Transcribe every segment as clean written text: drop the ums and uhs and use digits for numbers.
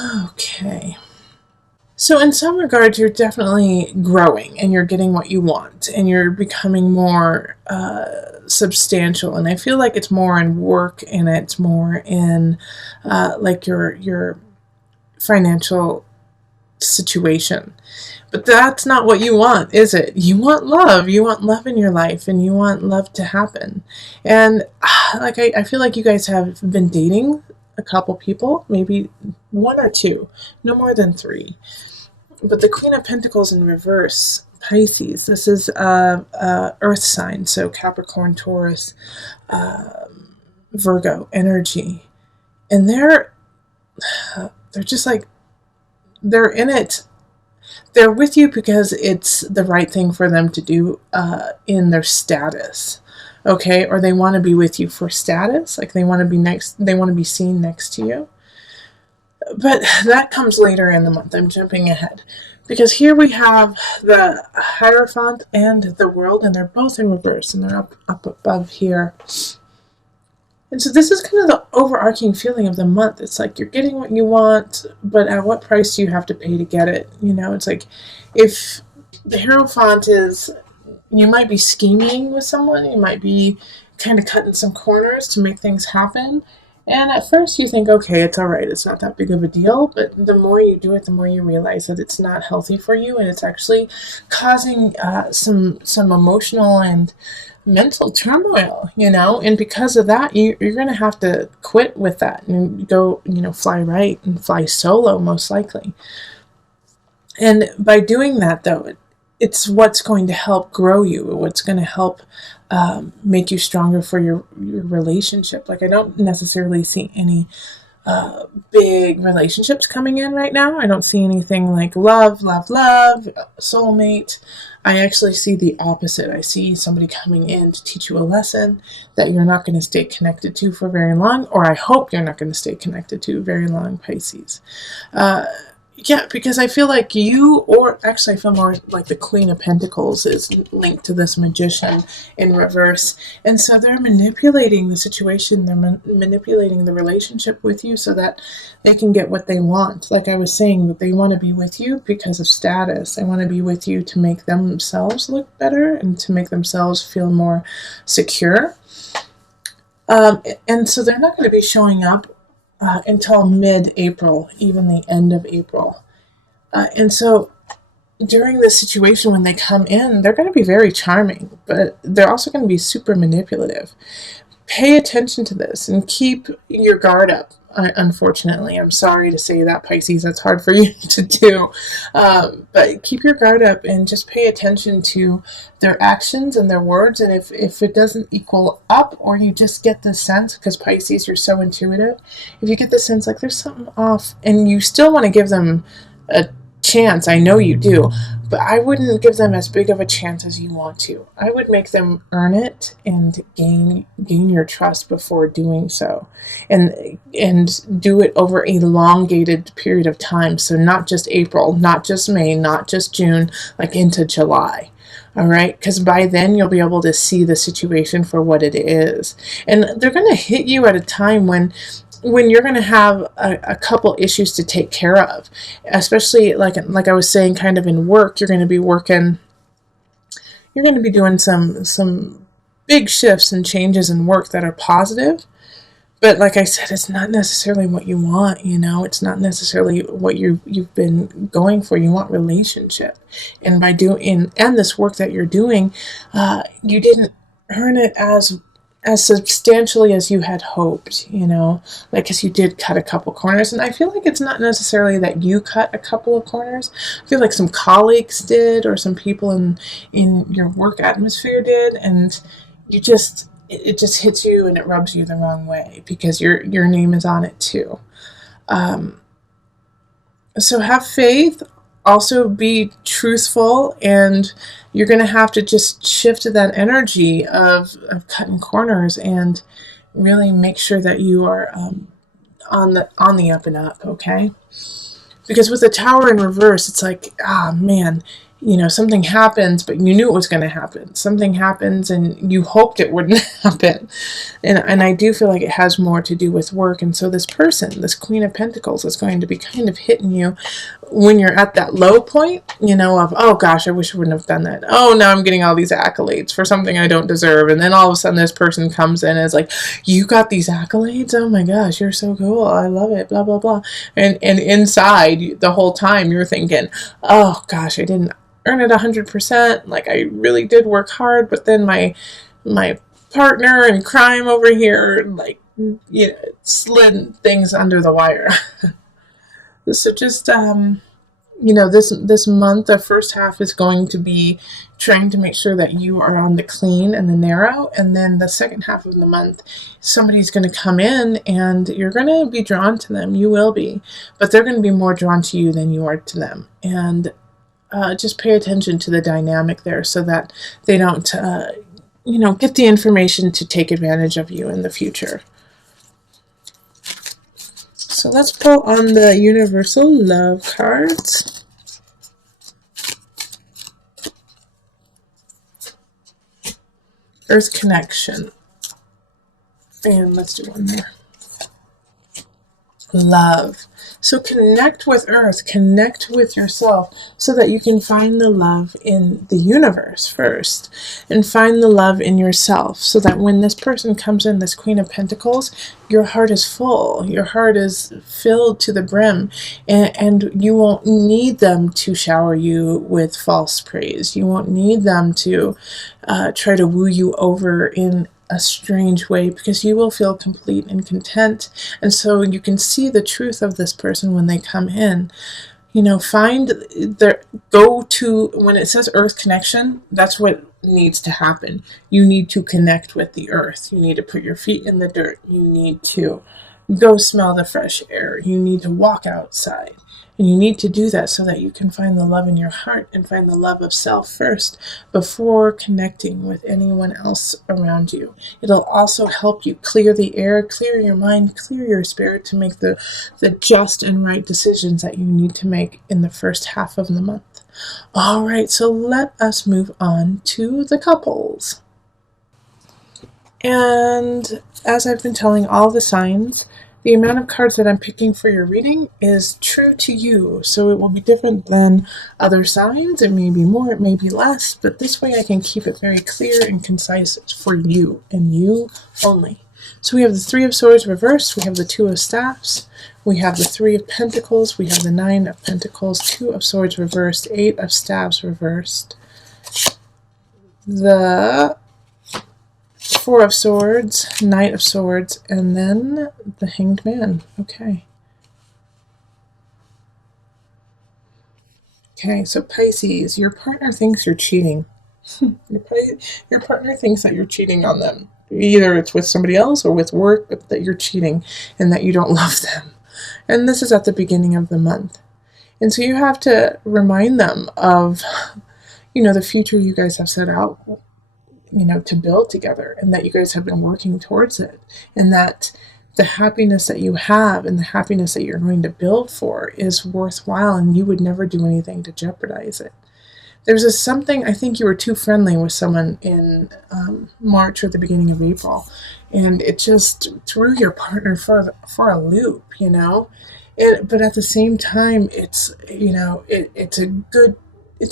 Okay. So in some regards, you're definitely growing and you're getting what you want and you're becoming more substantial. And I feel like it's more in work and it's more in like your financial situation. But that's not what you want, is it? You want love. You want love in your life and you want love to happen. And like I feel like you guys have been dating a couple people, maybe one or two, no more than three. But the Queen of Pentacles in reverse, Pisces, this is Earth sign, so Capricorn, Taurus, Virgo energy. And they're just like, they're in it. They're with you because it's the right thing for them to do in their status. Okay, or they want to be with you for status, like they want to be next, they want to be seen next to you. But that comes later in the month. I'm jumping ahead. Because here we have the Hierophant and the World, and they're both in reverse, and they're up above here. And so this is kind of the overarching feeling of the month. It's like you're getting what you want, but at what price do you have to pay to get it? You know, it's like if the Hierophant is, you might be scheming with someone, you might be kind of cutting some corners to make things happen. And at first you think, okay, it's all right, it's not that big of a deal. But the more you do it, the more you realize that it's not healthy for you, and it's actually causing some emotional and mental turmoil, you know. And because of that, you're going to have to quit with that and go, you know, fly right and fly solo, most likely. And by doing that, though, it's what's going to help grow you, what's going to help make you stronger for your relationship. Like, I don't necessarily see any big relationships coming in right now. I don't see anything like love, soulmate. I actually see the opposite. I see somebody coming in to teach you a lesson that you're not going to stay connected to for very long, or I hope you're not going to stay connected to very long, Pisces. Yeah, because I feel like you, or actually I feel more like the Queen of Pentacles is linked to this Magician in reverse. And so they're manipulating the situation, they're manipulating the relationship with you so that they can get what they want. Like I was saying, that they want to be with you because of status. They want to be with you to make themselves look better and to make themselves feel more secure. And so they're not going to be showing up until mid-April, even the end of April. And so during this situation, when they come in, they're going to be very charming, but they're also going to be super manipulative. Pay attention to this and keep your guard up. Unfortunately, I'm sorry to say that, Pisces, that's hard for you to do. But keep your guard up and just pay attention to their actions and their words. And if it doesn't equal up, or you just get the sense, because Pisces, you're so intuitive, if you get the sense like there's something off and you still want to give them a chance, I know you do, but I wouldn't give them as big of a chance as you want to. I would make them earn it and gain your trust before doing so, and do it over a elongated period of time. So not just April, not just May, not just June, like into July. All right, because by then you'll be able to see the situation for what it is, and they're going to hit you at a time when you're going to have a couple issues to take care of, especially like I was saying, kind of in work. You're going to be doing some big shifts and changes in work that are positive. But like I said, it's not necessarily what you want, you know. It's not necessarily what you've been going for. You want relationship, and by doing and this work that you're doing, you didn't earn it as substantially as you had hoped, you know, like, because you did cut a couple corners. And I feel like it's not necessarily that you cut a couple of corners. I feel like some colleagues did, or some people in your work atmosphere did, and you just, it just hits you and it rubs you the wrong way because your name is on it too. So have faith, also be truthful, and you're going to have to just shift to that energy of cutting corners and really make sure that you are on the up and up, okay? Because with the Tower in reverse, it's like, man, something happens, but you knew it was going to happen. Something happens and you hoped it wouldn't happen. And I do feel like it has more to do with work. And so this person, this Queen of Pentacles, is going to be kind of hitting you when you're at that low point, of, oh gosh, I wish I wouldn't have done that. Oh, now I'm getting all these accolades for something I don't deserve. And then all of a sudden this person comes in and is like, you got these accolades? Oh my gosh, you're so cool. I love it, blah, blah, blah. And inside the whole time you're thinking, oh gosh, I didn't earn it 100%. Like, I really did work hard, but then my partner in crime over here, like, slid things under the wire. So just this month, the first half is going to be trying to make sure that you are on the clean and the narrow, and then the second half of the month, somebody's going to come in and you're going to be drawn to them. You will be, but they're going to be more drawn to you than you are to them. And just pay attention to the dynamic there so that they don't, get the information to take advantage of you in the future. So let's pull on the Universal Love cards. Earth Connection. And let's do one more. Love. So connect with Earth, connect with yourself so that you can find the love in the universe first and find the love in yourself so that when this person comes in, this Queen of Pentacles, your heart is full, your heart is filled to the brim, and you won't need them to shower you with false praise. You won't need them to try to woo you over in a strange way, because you will feel complete and content. And so you can see the truth of this person when they come in. Find when it says Earth Connection, that's what needs to happen. You need to connect with the earth. You need to put your feet in the dirt. You need to go smell the fresh air. You need to walk outside. And you need to do that so that you can find the love in your heart and find the love of self first before connecting with anyone else around you. It'll also help you clear the air, clear your mind, clear your spirit to make the just and right decisions that you need to make in the first half of the month. All right, so let us move on to the couples. And as I've been telling all the signs, the amount of cards that I'm picking for your reading is true to you. So it will be different than other signs. It may be more, it may be less, but this way I can keep it very clear and concise for you and you only. So we have the Three of Swords reversed, we have the Two of Staffs, we have the Three of Pentacles, we have the Nine of Pentacles, Two of Swords reversed, Eight of Staves reversed, the Four of Swords, Knight of Swords, and then the Hanged Man. Okay, so Pisces, your partner thinks you're cheating. Your partner thinks that you're cheating on them. Either it's with somebody else or with work, but that you're cheating and that you don't love them. And this is at the beginning of the month. And so you have to remind them of, the future you guys have set out to build together, and that you guys have been working towards it, and that the happiness that you have and the happiness that you're going to build for is worthwhile, and you would never do anything to jeopardize it. There's something, I think you were too friendly with someone in March or the beginning of April, and it just threw your partner for a loop, but at the same time, it's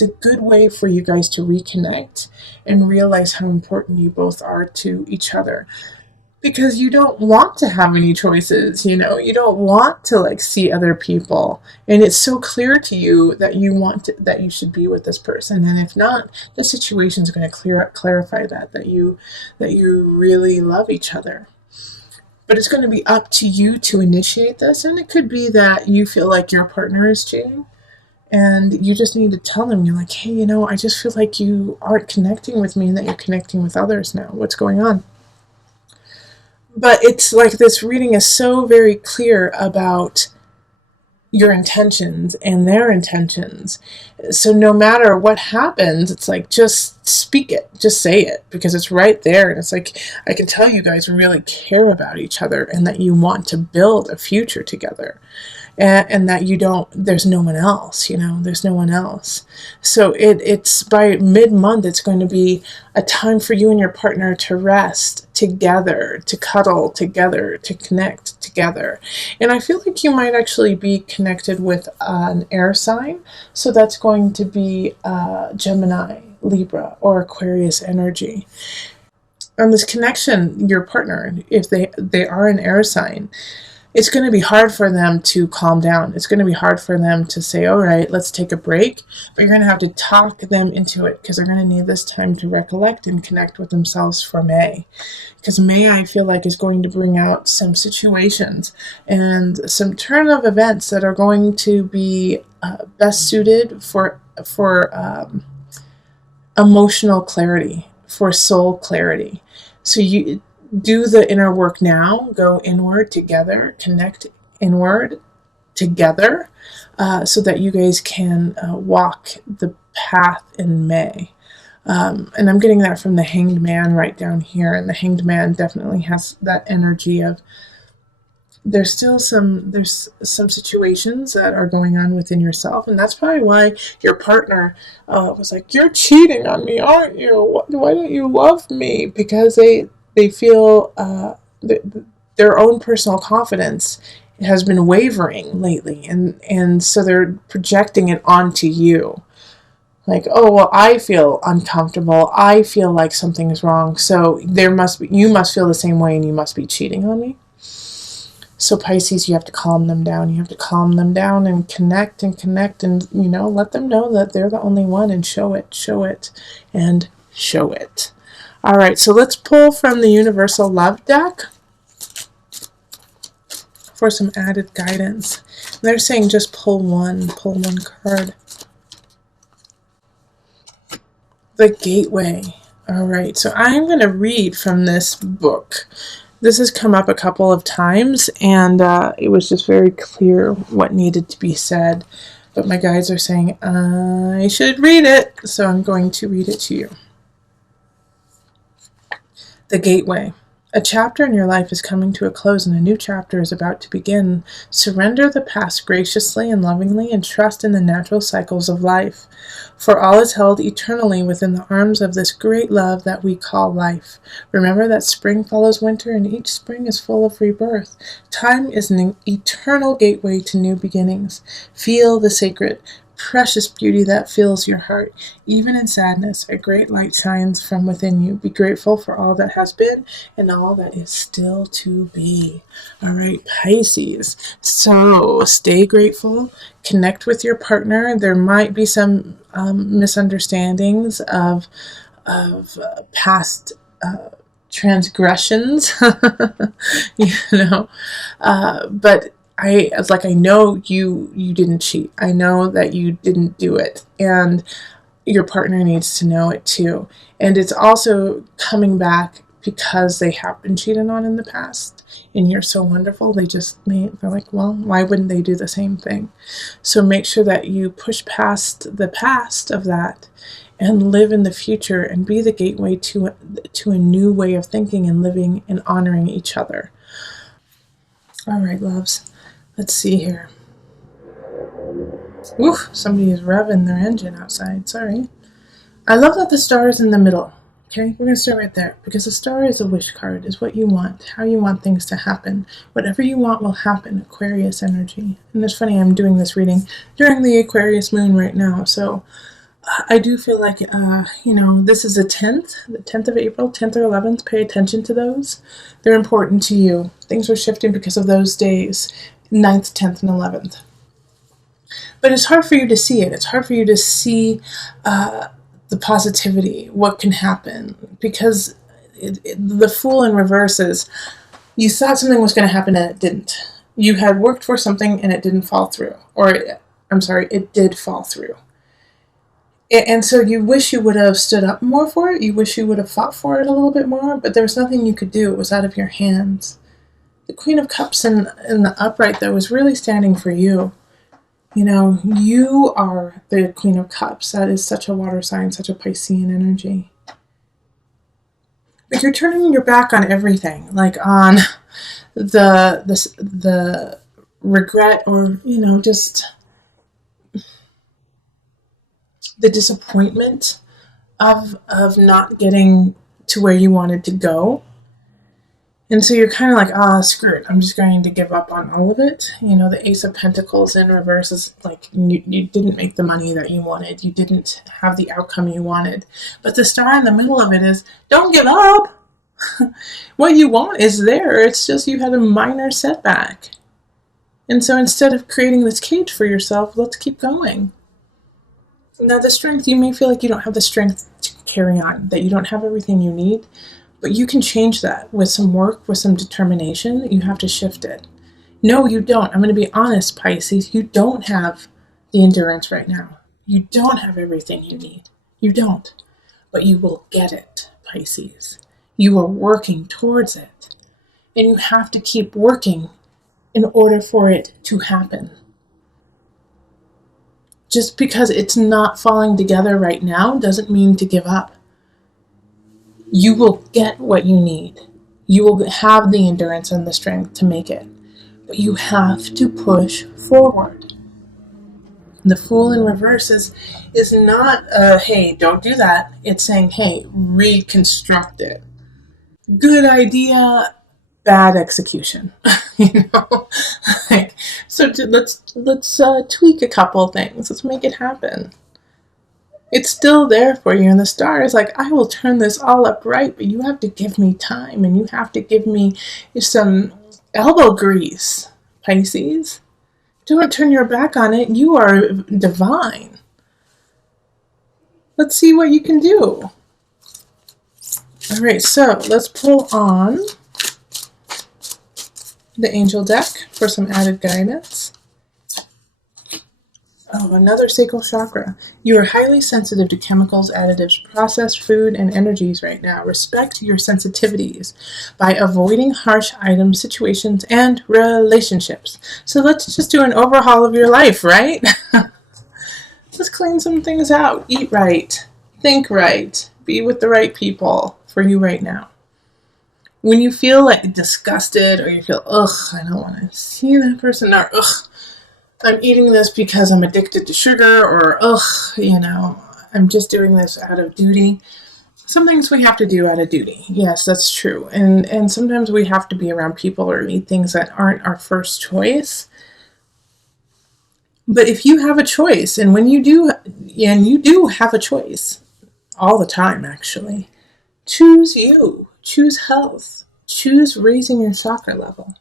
a good way for you guys to reconnect and realize how important you both are to each other. Because you don't want to have any choices, you don't want to see other people. And it's so clear to you that that you should be with this person. And if not, the situation is going to clarify that you really love each other. But it's going to be up to you to initiate this. And it could be that you feel like your partner is cheating. And you just need to tell them, you're like, hey, I just feel like you aren't connecting with me and that you're connecting with others now. What's going on? But it's like this reading is so very clear about your intentions and their intentions. So no matter what happens, it's like, just speak it, just say it, because it's right there. And it's like, I can tell you guys really care about each other and that you want to build a future together. and that you don't, there's no one else, there's no one else. So it's by mid-month, it's going to be a time for you and your partner to rest together, to cuddle together, to connect together. And I feel like you might actually be connected with an air sign. So that's going to be Gemini, Libra, or Aquarius energy. And this connection, your partner, if they are an air sign, it's going to be hard for them to calm down. It's going to be hard for them to say, all right, let's take a break. But you're going to have to talk them into it, because they're going to need this time to recollect and connect with themselves for May. Because May, I feel like, is going to bring out some situations and some turn of events that are going to be best suited for emotional clarity, for soul clarity. So you do the inner work now, go inward together, connect inward together, so that you guys can walk the path in May. And I'm getting that from the Hanged Man right down here. And the Hanged Man definitely has that energy of, there's some situations that are going on within yourself, and that's probably why your partner was like, you're cheating on me, aren't you? Why don't you love me? Because they feel their own personal confidence has been wavering lately, and so they're projecting it onto you. Like, oh, well, I feel uncomfortable, I feel like something's wrong, so you must feel the same way, and you must be cheating on me. So Pisces, you have to calm them down. You have to calm them down and connect and let them know that they're the only one, and show it, and show it. All right, so let's pull from the Universal Love deck for some added guidance. They're saying just pull one card. The Gateway. All right, so I'm going to read from this book. This has come up a couple of times, and it was just very clear what needed to be said. But my guides are saying I should read it, so I'm going to read it to you. The Gateway. A chapter in your life is coming to a close, and a new chapter is about to begin. Surrender the past graciously and lovingly, and trust in the natural cycles of life. For all is held eternally within the arms of this great love that we call life. Remember that spring follows winter, and each spring is full of rebirth. Time is an eternal gateway to new beginnings. Feel the sacred, precious beauty that fills your heart. Even in sadness, a great light shines from within you. Be grateful for all that has been and all that is still to be. All right, Pisces. So stay grateful. Connect with your partner. There might be some misunderstandings of past transgressions, but I know you didn't cheat. I know that you didn't do it, and your partner needs to know it too. And it's also coming back because they have been cheated on in the past, and you're so wonderful. They're like, well, why wouldn't they do the same thing? So make sure that you push past the past of that and live in the future, and be the gateway to a new way of thinking and living and honoring each other. All right, loves. Let's see here. Oof, somebody is revving their engine outside. Sorry. I love that the star is in the middle. Okay, we're going to start right there, because the star is a wish card, is what you want, how you want things to happen. Whatever you want will happen, Aquarius energy. And it's funny, I'm doing this reading during the Aquarius moon right now, so I do feel like, this is the 10th of April, 10th or 11th. Pay attention to those. They're important to you. Things are shifting because of those days, 9th, 10th, and 11th. But it's hard for you to see it. It's hard for you to see the positivity, what can happen, because the Fool in reverse is, you thought something was going to happen and it didn't. You had worked for something and it didn't fall through. It did fall through. And so you wish you would have stood up more for it. You wish you would have fought for it a little bit more, but there was nothing you could do. It was out of your hands. The Queen of Cups in the upright, though, was really standing for you. You are the Queen of Cups. That is such a water sign, such a Piscean energy. But you're turning your back on everything, like on the regret or, just the disappointment of not getting to where you wanted to go. And so you're kind of like, screw it. I'm just going to give up on all of it. The Ace of Pentacles in reverse is like you didn't make the money that you wanted. You didn't have the outcome you wanted. But the star in the middle of it is, don't give up. What you want is there. It's just you had a minor setback. And so instead of creating this cage for yourself, let's keep going. Now, the strength, you may feel like you don't have the strength to carry on, that you don't have everything you need, but you can change that with some work, with some determination. You have to shift it. No, you don't. I'm going to be honest, Pisces. You don't have the endurance right now. You don't have everything you need. You don't. But you will get it, Pisces. You are working towards it. And you have to keep working in order for it to happen. Just because it's not falling together right now doesn't mean to give up. You will get what you need. You will have the endurance and the strength to make it. But you have to push forward. The Fool in reverse is not, hey, don't do that. It's saying, hey, reconstruct it. Good idea, bad execution. So let's tweak a couple things. Let's make it happen. It's still there for you, and the star is like, I will turn this all up right, but you have to give me time, and you have to give me some elbow grease, Pisces. Don't turn your back on it. You are divine. Let's see what you can do. All right, so let's pull on the angel deck for some added guidance. Oh, another sacral chakra. You are highly sensitive to chemicals, additives, processed food, and energies right now. Respect your sensitivities by avoiding harsh items, situations, and relationships. So let's just do an overhaul of your life, right? Let's clean some things out. Eat right. Think right. Be with the right people for you right now. When you feel like disgusted or you feel, I don't want to see that person, or I'm eating this because I'm addicted to sugar, or I'm just doing this out of duty. Some things we have to do out of duty. Yes, that's true. And sometimes we have to be around people or eat things that aren't our first choice. But if you have a choice, and when you do, and you do have a choice all the time, actually, choose you, choose health, choose raising your chakra level.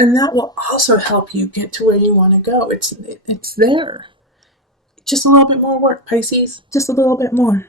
And that will also help you get to where you want to go. It's there. Just a little bit more work, Pisces. Just a little bit more.